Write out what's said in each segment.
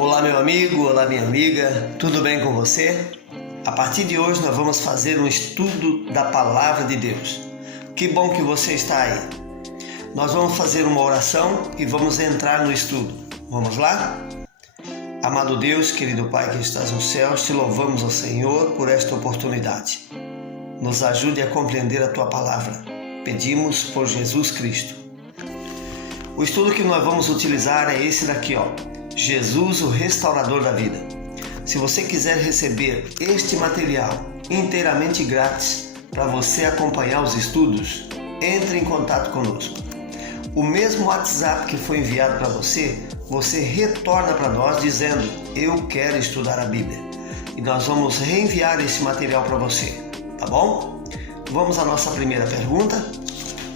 Olá meu amigo, olá minha amiga, tudo bem com você? A partir de hoje nós vamos fazer um estudo da Palavra de Deus. Que bom que você está aí. Nós vamos fazer uma oração e vamos entrar no estudo. Vamos lá? Amado Deus, querido Pai que estás nos céus, te louvamos ao Senhor por esta oportunidade. Nos ajude a compreender a Tua Palavra. Pedimos por Jesus Cristo. O estudo que nós vamos utilizar é esse daqui, Jesus, o restaurador da vida. Se você quiser receber este material inteiramente grátis para você acompanhar os estudos, entre em contato conosco. O mesmo WhatsApp que foi enviado para você, você retorna para nós dizendo: eu quero estudar a Bíblia. E nós vamos reenviar esse material para você, tá bom? Vamos à nossa primeira pergunta.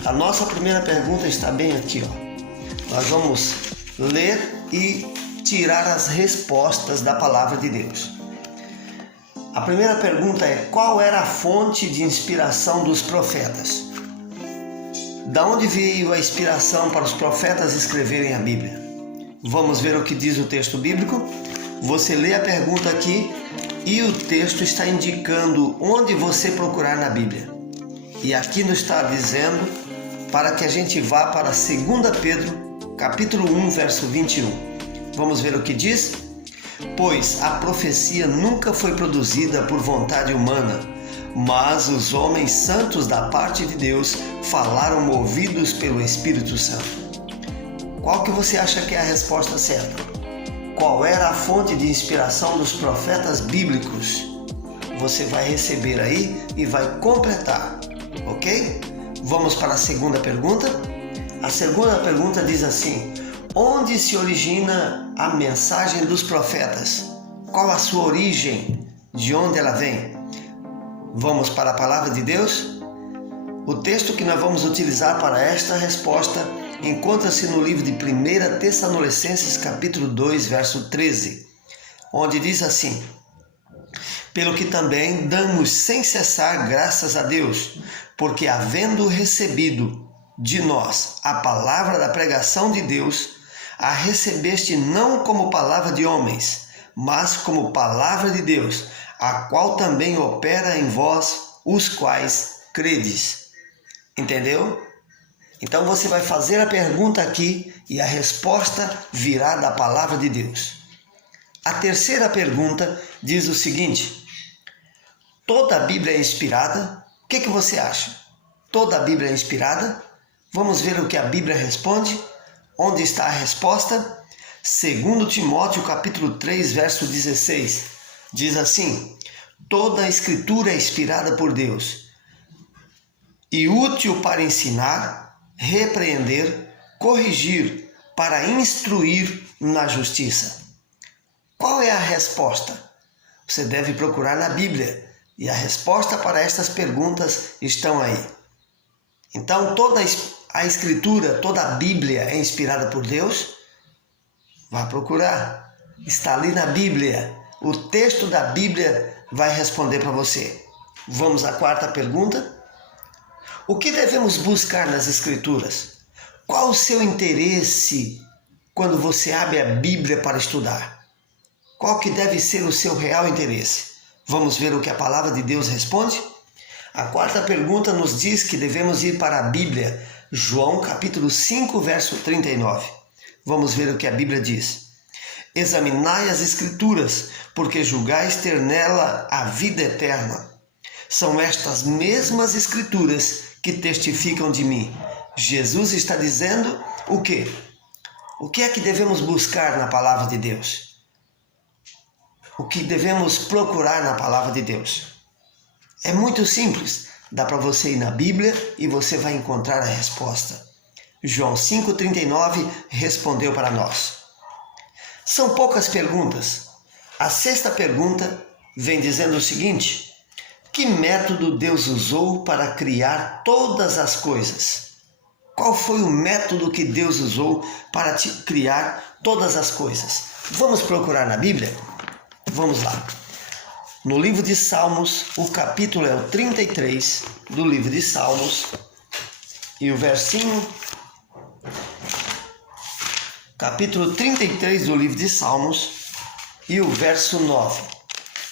A nossa primeira pergunta está bem aqui, Nós vamos ler e tirar as respostas da Palavra de Deus. A primeira pergunta é: qual era a fonte de inspiração dos profetas? Da onde veio a inspiração para os profetas escreverem a Bíblia? Vamos ver o que diz o texto bíblico? Você lê a pergunta aqui e o texto está indicando onde você procurar na Bíblia. E aqui nos está dizendo para que a gente vá para 2 Pedro, capítulo 1, verso 21. Vamos ver o que diz? Pois a profecia nunca foi produzida por vontade humana, mas os homens santos da parte de Deus falaram movidos pelo Espírito Santo. Qual que você acha que é a resposta certa? Qual era a fonte de inspiração dos profetas bíblicos? Você vai receber aí e vai completar, ok? Vamos para a segunda pergunta. A segunda pergunta diz assim: onde se origina a mensagem dos profetas? Qual a sua origem? De onde ela vem? Vamos para a Palavra de Deus? O texto que nós vamos utilizar para esta resposta encontra-se no livro de 1 Tessalonicenses, capítulo 2, verso 13, onde diz assim: pelo que também damos sem cessar graças a Deus, porque havendo recebido de nós a palavra da pregação de Deus, a recebeste não como palavra de homens, mas como palavra de Deus, a qual também opera em vós, os quais credes. Entendeu? Então você vai fazer a pergunta aqui e a resposta virá da palavra de Deus. A terceira pergunta diz o seguinte: toda a Bíblia é inspirada? O que você acha? Toda a Bíblia é inspirada? Vamos ver o que a Bíblia responde? Onde está a resposta? 2 Timóteo capítulo 3, verso 16, diz assim: toda a Escritura é inspirada por Deus e útil para ensinar, repreender, corrigir, para instruir na justiça. Qual é a resposta? Você deve procurar na Bíblia e a resposta para estas perguntas estão aí. Então, toda a Escritura, toda a Bíblia é inspirada por Deus? Vá procurar. Está ali na Bíblia. O texto da Bíblia vai responder para você. Vamos à quarta pergunta. O que devemos buscar nas Escrituras? Qual o seu interesse quando você abre a Bíblia para estudar? Qual que deve ser o seu real interesse? Vamos ver o que a palavra de Deus responde? A quarta pergunta nos diz que devemos ir para a Bíblia, João capítulo 5, verso 39. Vamos ver o que a Bíblia diz. Examinai as Escrituras, porque julgais ter nela a vida eterna. São estas mesmas Escrituras que testificam de mim. Jesus está dizendo o quê? O que é que devemos buscar na palavra de Deus? O que devemos procurar na palavra de Deus? É muito simples, dá para você ir na Bíblia e você vai encontrar a resposta. João 5,39 respondeu para nós. São poucas perguntas. A sexta pergunta vem dizendo o seguinte: que método Deus usou para criar todas as coisas? Qual foi o método que Deus usou para criar todas as coisas? Vamos procurar na Bíblia? Vamos lá. No livro de Salmos, o capítulo é o 33 do livro de Salmos, e o versinho capítulo 33 do livro de Salmos, e o verso 9.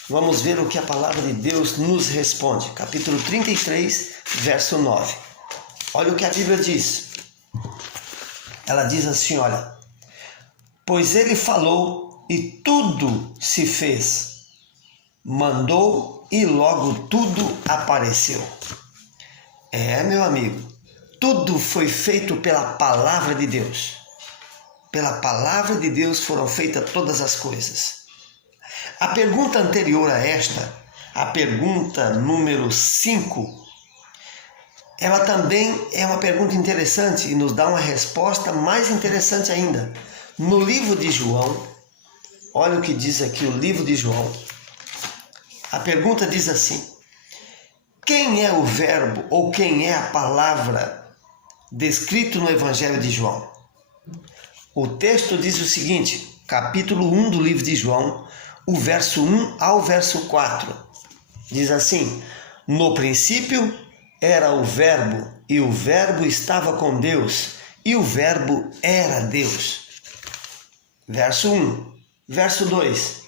Vamos ver o que a palavra de Deus nos responde. Capítulo 33, verso 9. Olha o que a Bíblia diz. Ela diz assim, olha: pois ele falou e tudo se fez, mandou e logo tudo apareceu. Meu amigo, tudo foi feito pela palavra de Deus. Pela palavra de Deus foram feitas todas as coisas. A pergunta anterior a esta, a pergunta número 5, ela também é uma pergunta interessante e nos dá uma resposta mais interessante ainda. No livro de João, olha o que diz aqui o livro de João. A pergunta diz assim: quem é o verbo ou quem é a palavra descrito no Evangelho de João? O texto diz o seguinte, capítulo 1 do livro de João, o verso 1 ao verso 4. Diz assim: no princípio era o verbo, e o verbo estava com Deus, e o verbo era Deus. Verso 1. Verso 2.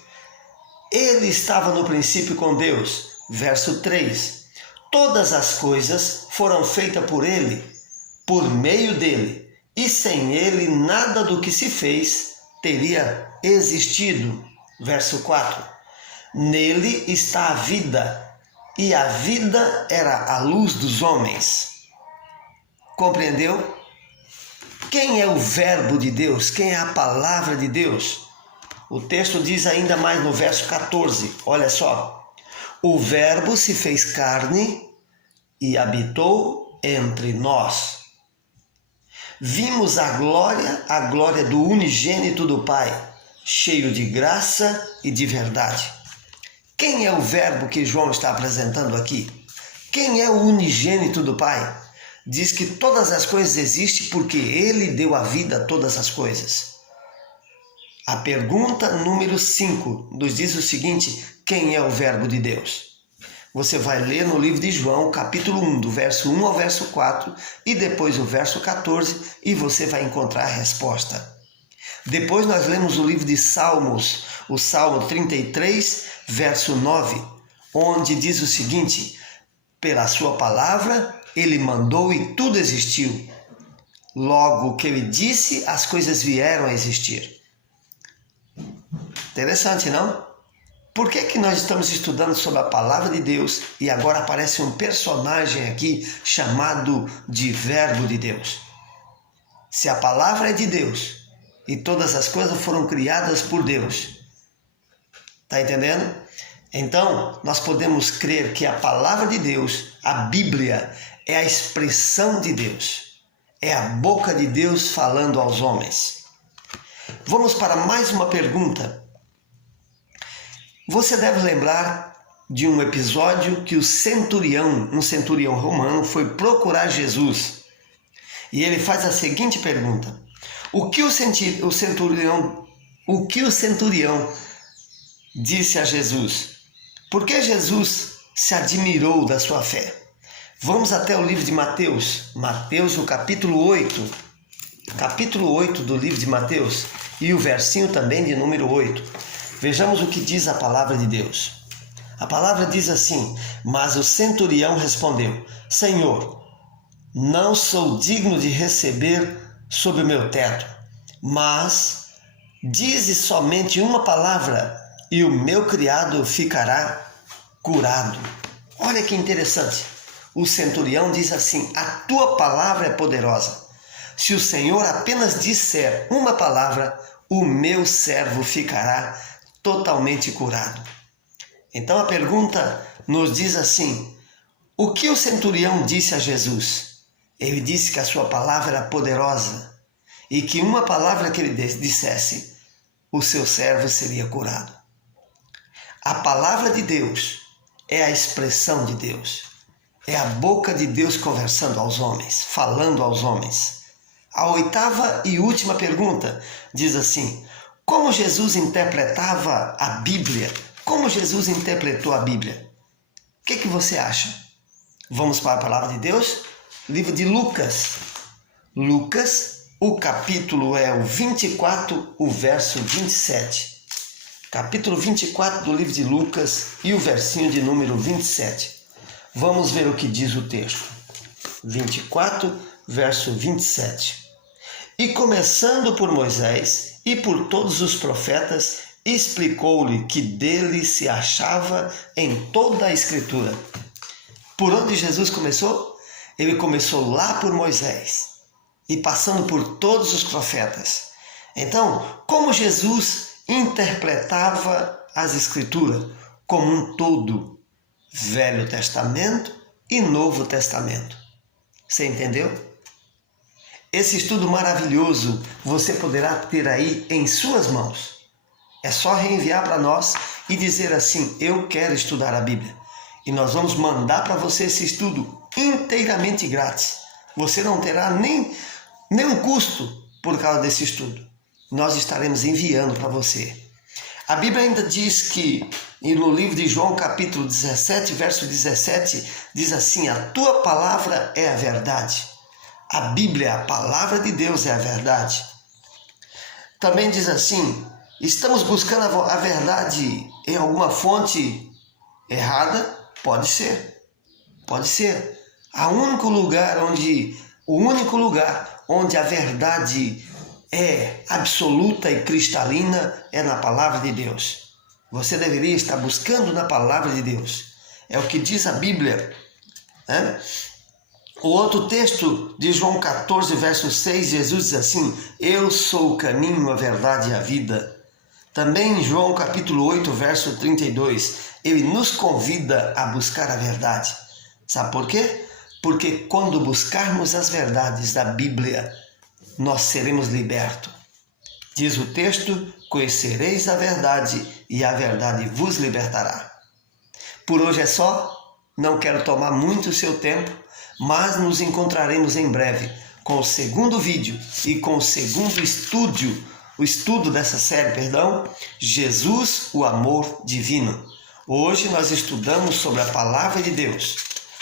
Ele estava no princípio com Deus. Verso 3. Todas as coisas foram feitas por ele, por meio dele, e sem ele nada do que se fez teria existido. Verso 4. Nele está a vida, e a vida era a luz dos homens. Compreendeu? Quem é o verbo de Deus? Quem é a palavra de Deus? O texto diz ainda mais no verso 14, olha só: o verbo se fez carne e habitou entre nós. Vimos a glória do unigênito do Pai, cheio de graça e de verdade. Quem é o verbo que João está apresentando aqui? Quem é o unigênito do Pai? Diz que todas as coisas existem porque ele deu a vida a todas as coisas. A pergunta número 5 nos diz o seguinte: quem é o verbo de Deus? Você vai ler no livro de João, capítulo 1, do verso 1 ao verso 4 e depois o verso 14 e você vai encontrar a resposta. Depois nós lemos o livro de Salmos, o Salmo 33, verso 9, onde diz o seguinte: pela sua palavra ele mandou e tudo existiu. Logo o que ele disse, as coisas vieram a existir. Interessante, não? Por que nós estamos estudando sobre a palavra de Deus e agora aparece um personagem aqui chamado de Verbo de Deus? Se a palavra é de Deus e todas as coisas foram criadas por Deus, tá entendendo? Então, nós podemos crer que a palavra de Deus, a Bíblia, é a expressão de Deus. É a boca de Deus falando aos homens. Vamos para mais uma pergunta. Você deve lembrar de um episódio que um centurião romano, foi procurar Jesus. E ele faz a seguinte pergunta: O que o centurião disse a Jesus? Por que Jesus se admirou da sua fé? Vamos até o livro de Mateus. Mateus, o capítulo 8. Capítulo 8 do livro de Mateus. E o versinho também de número 8. Vejamos o que diz a palavra de Deus. A palavra diz assim: mas o centurião respondeu: Senhor, não sou digno de receber sob o meu teto, mas dize somente uma palavra e o meu criado ficará curado. Olha que interessante. O centurião diz assim: a tua palavra é poderosa. Se o Senhor apenas disser uma palavra, o meu servo ficará totalmente curado. Então a pergunta nos diz assim: o que o centurião disse a Jesus? Ele disse que a sua palavra era poderosa e que uma palavra que ele dissesse, o seu servo seria curado. A palavra de Deus é a expressão de Deus. É a boca de Deus conversando aos homens, falando aos homens. A oitava e última pergunta diz assim: como Jesus interpretava a Bíblia? Como Jesus interpretou a Bíblia? O que você acha? Vamos para a palavra de Deus? Livro de Lucas. Lucas, o capítulo é o 24, o verso 27. capítulo 24 do livro de Lucas e o versinho de número 27. Vamos ver o que diz o texto. 24, verso 27. E começando por Moisés e por todos os profetas, explicou-lhe que dele se achava em toda a Escritura. Por onde Jesus começou? Ele começou lá por Moisés e passando por todos os profetas. Então, como Jesus interpretava as Escrituras como um todo, Velho Testamento e Novo Testamento. Você entendeu? Esse estudo maravilhoso você poderá ter aí em suas mãos. É só reenviar para nós e dizer assim: eu quero estudar a Bíblia. E nós vamos mandar para você esse estudo inteiramente grátis. Você não terá nenhum custo por causa desse estudo. Nós estaremos enviando para você. A Bíblia ainda diz que, no livro de João, capítulo 17, verso 17, diz assim: a tua palavra é a verdade. A Bíblia, a palavra de Deus, é a verdade. Também diz assim: estamos buscando a verdade em alguma fonte errada? Pode ser. Pode ser. O único lugar onde a verdade é absoluta e cristalina é na palavra de Deus. Você deveria estar buscando na palavra de Deus. É o que diz a Bíblia, né? O outro texto de João 14, verso 6, Jesus diz assim: eu sou o caminho, a verdade e a vida. Também em João capítulo 8, verso 32, ele nos convida a buscar a verdade. Sabe por quê? Porque quando buscarmos as verdades da Bíblia, nós seremos libertos. Diz o texto: conhecereis a verdade e a verdade vos libertará. Por hoje é só, não quero tomar muito o seu tempo, mas nos encontraremos em breve com o segundo vídeo e com o segundo estudo dessa série, Jesus, o amor divino. Hoje nós estudamos sobre a palavra de Deus,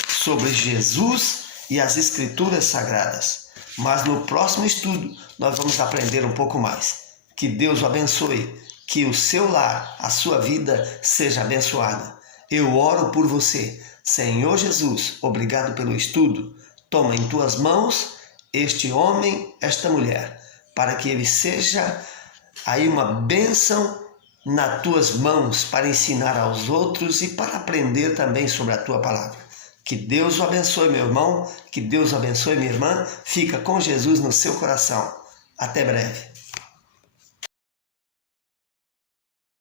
sobre Jesus e as Escrituras Sagradas. Mas no próximo estudo nós vamos aprender um pouco mais. Que Deus o abençoe, que o seu lar, a sua vida seja abençoada. Eu oro por você. Senhor Jesus, obrigado pelo estudo. Toma em tuas mãos este homem, esta mulher, para que ele seja aí uma bênção nas tuas mãos para ensinar aos outros e para aprender também sobre a tua palavra. Que Deus o abençoe, meu irmão, que Deus o abençoe, minha irmã. Fica com Jesus no seu coração. Até breve.